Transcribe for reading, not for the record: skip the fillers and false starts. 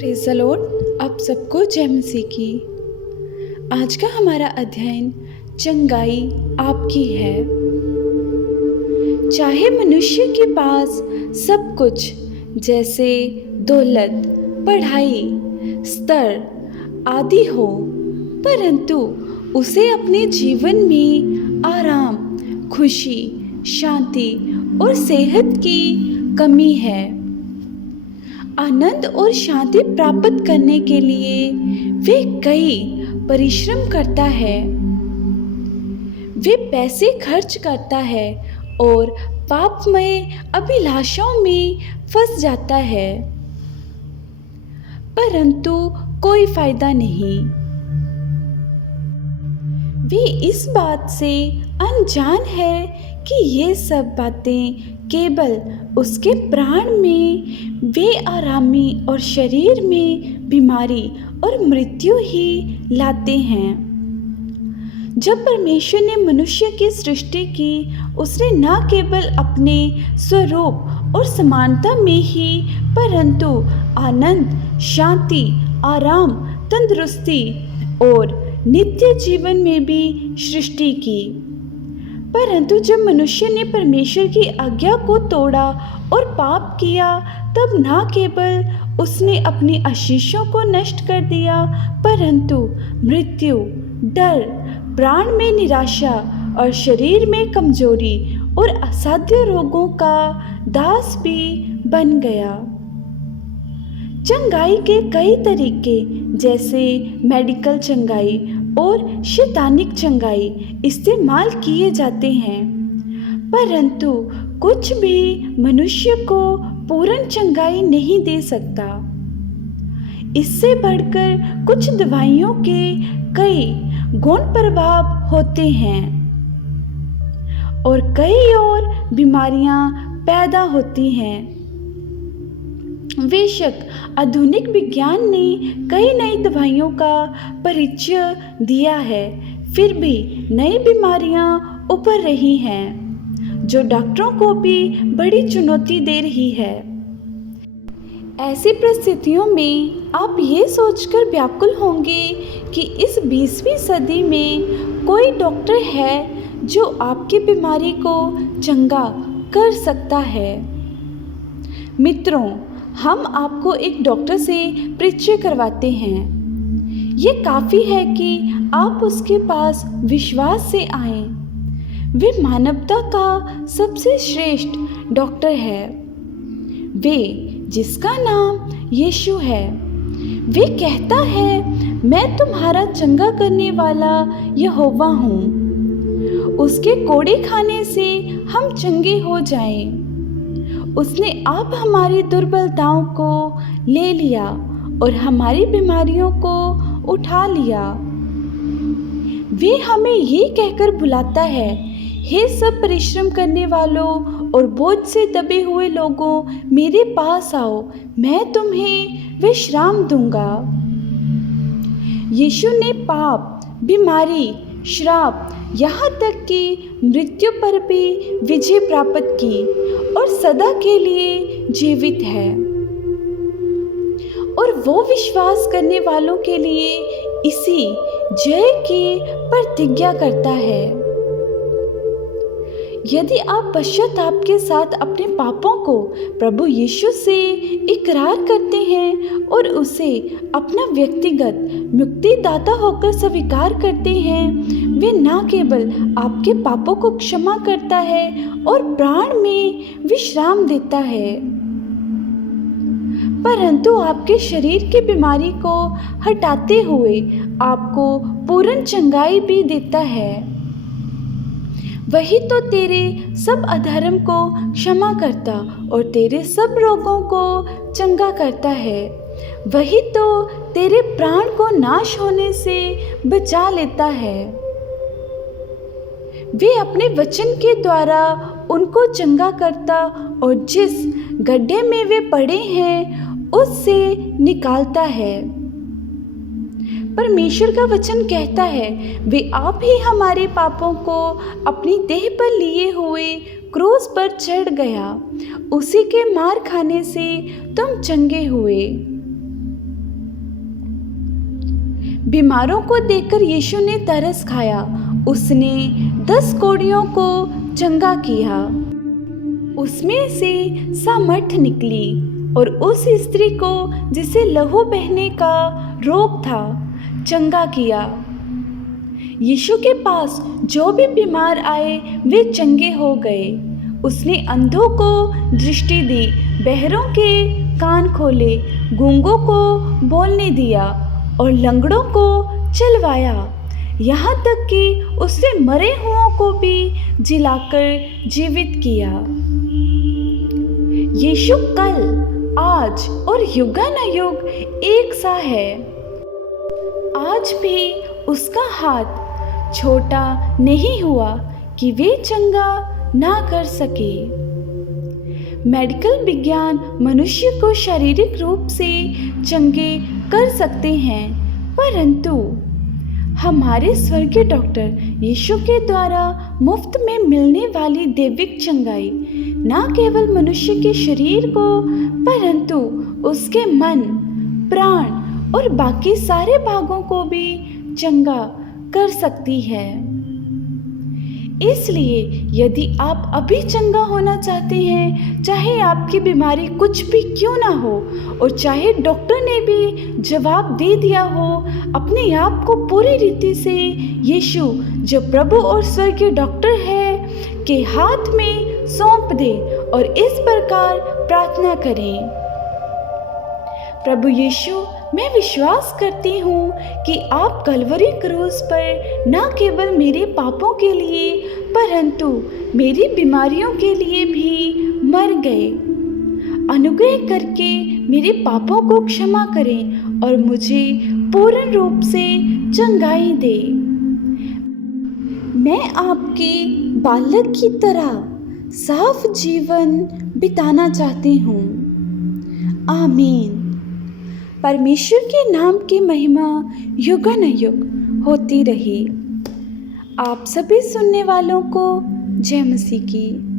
Praise the Lord. आप सबको जय मसीह की। आज का हमारा अध्ययन चंगाई आपकी है। चाहे मनुष्य के पास सब कुछ जैसे दौलत, पढ़ाई, स्तर आदि हो, परंतु उसे अपने जीवन में आराम, खुशी, शांति और सेहत की कमी है। आनंद और शांति प्राप्त करने के लिए वे कई परिश्रम करता है। वे पैसे खर्च करता है और पापमय अभिलाषाओं में फंस जाता है, परंतु कोई फायदा नहीं। वे इस बात से अनजान है कि ये सब बातें केवल उसके प्राण में बेआरामी और शरीर में बीमारी और मृत्यु ही लाते हैं। जब परमेश्वर ने मनुष्य की सृष्टि की, उसने न केवल अपने स्वरूप और समानता में ही, परंतु आनंद, शांति, आराम, तंदुरुस्ती और नित्य जीवन में भी सृष्टि की। परंतु जब मनुष्य ने परमेश्वर की आज्ञा को तोड़ा और पाप किया, तब न केवल उसने अपनी आशीषों को नष्ट कर दिया, परंतु मृत्यु, डर, प्राण में निराशा और शरीर में कमजोरी और असाध्य रोगों का दास भी बन गया। चंगाई के कई तरीके जैसे मेडिकल चंगाई और शैतानिक चंगाई इस्तेमाल किए जाते हैं, परंतु कुछ भी मनुष्य को पूर्ण चंगाई नहीं दे सकता। इससे बढ़कर कुछ दवाइयों के कई गौण प्रभाव होते हैं और कई और बीमारियां पैदा होती हैं। बेशक आधुनिक विज्ञान ने कई नई दवाइयों का परिचय दिया है, फिर भी नई बीमारियां उभर रही हैं जो डॉक्टरों को भी बड़ी चुनौती दे रही है। ऐसी परिस्थितियों में आप ये सोचकर व्याकुल होंगे कि इस 20वीं सदी में कोई डॉक्टर है जो आपकी बीमारी को चंगा कर सकता है। मित्रों, हम आपको एक डॉक्टर से परिचय करवाते हैं। ये काफ़ी है कि आप उसके पास विश्वास से आएं। वे मानवता का सबसे श्रेष्ठ डॉक्टर है, वे जिसका नाम यीशु है। वे कहता है, मैं तुम्हारा चंगा करने वाला यहोवा हूँ। उसके कोड़े खाने से हम चंगे हो जाएं। उसने आप हमारी दुर्बलताओं को ले लिया और हमारी बीमारियों को उठा लिया। वे हमें ये कहकर बुलाता है, हे सब परिश्रम करने वालों और बोझ से दबे हुए लोगों, मेरे पास आओ, मैं तुम्हें विश्राम दूंगा। यीशु ने पाप, बीमारी, श्राप, यहाँ तक कि मृत्यु पर भी विजय प्राप्त की और सदा के लिए जीवित है, और वो विश्वास करने वालों के लिए इसी जय की प्रतिज्ञा करता है। यदि आप पश्चाताप के साथ अपने पापों को प्रभु यीशु से इकरार करते हैं और उसे अपना व्यक्तिगत मुक्तिदाता होकर स्वीकार करते हैं, वे न केवल आपके पापों को क्षमा करता है और प्राण में विश्राम देता है, परंतु आपके शरीर की बीमारी को हटाते हुए आपको पूर्ण चंगाई भी देता है। वही तो तेरे सब अधर्म को क्षमा करता और तेरे सब रोगों को चंगा करता है। वही तो तेरे प्राण को नाश होने से बचा लेता है। वे अपने वचन के द्वारा उनको चंगा करता और जिस गड्ढे में वे पड़े हैं उससे निकालता है। परमेश्वर का वचन कहता है, वे आप ही हमारे पापों को अपनी देह पर लिए हुए क्रूस पर चढ़ गया, उसी के मार खाने से तुम चंगे हुए। बीमारों को देखकर यीशु ने तरस खाया। उसने 10 कोढ़ियों को चंगा किया। उसमें से सामर्थ निकली और उस स्त्री को जिसे लहू बहने का रोग था चंगा किया। यीशु के पास जो भी बीमार आए वे चंगे हो गए। उसने अंधों को दृष्टि दी, बहरों के कान खोले, गूंगों को बोलने दिया और लंगड़ों को चलवाया। यहाँ तक कि उसने मरे हुओं को भी जिलाकर जीवित किया। यीशु कल, आज और युगानुयुग एक सा है। आज भी उसका हाथ छोटा नहीं हुआ कि वे चंगा ना कर सके। मेडिकल विज्ञान मनुष्य को शारीरिक रूप से चंगे कर सकते हैं, परंतु हमारे स्वर्गीय डॉक्टर यीशु के द्वारा मुफ्त में मिलने वाली दैविक चंगाई न केवल मनुष्य के शरीर को परंतु उसके मन, प्राण और बाकी सारे भागों को भी चंगा कर सकती है। इसलिए यदि आप अभी चंगा होना चाहते हैं, चाहे आपकी बीमारी कुछ भी क्यों ना हो और चाहे डॉक्टर ने भी जवाब दे दिया हो, अपने आप को पूरी रीति से यीशु जो प्रभु और स्वर्गीय डॉक्टर है के हाथ में सौंप दे और इस प्रकार प्रार्थना करें। प्रभु यीशु, मैं विश्वास करती हूँ कि आप कलवरी क्रूस पर न केवल मेरे पापों के लिए परंतु मेरी बीमारियों के लिए भी मर गए। अनुग्रह करके मेरे पापों को क्षमा करें और मुझे पूर्ण रूप से चंगाई दे। मैं आपके बालक की तरह साफ जीवन बिताना चाहती हूँ। आमीन। परमेश्वर के नाम की महिमा युगानुयुग होती रही। आप सभी सुनने वालों को जय मसीह की।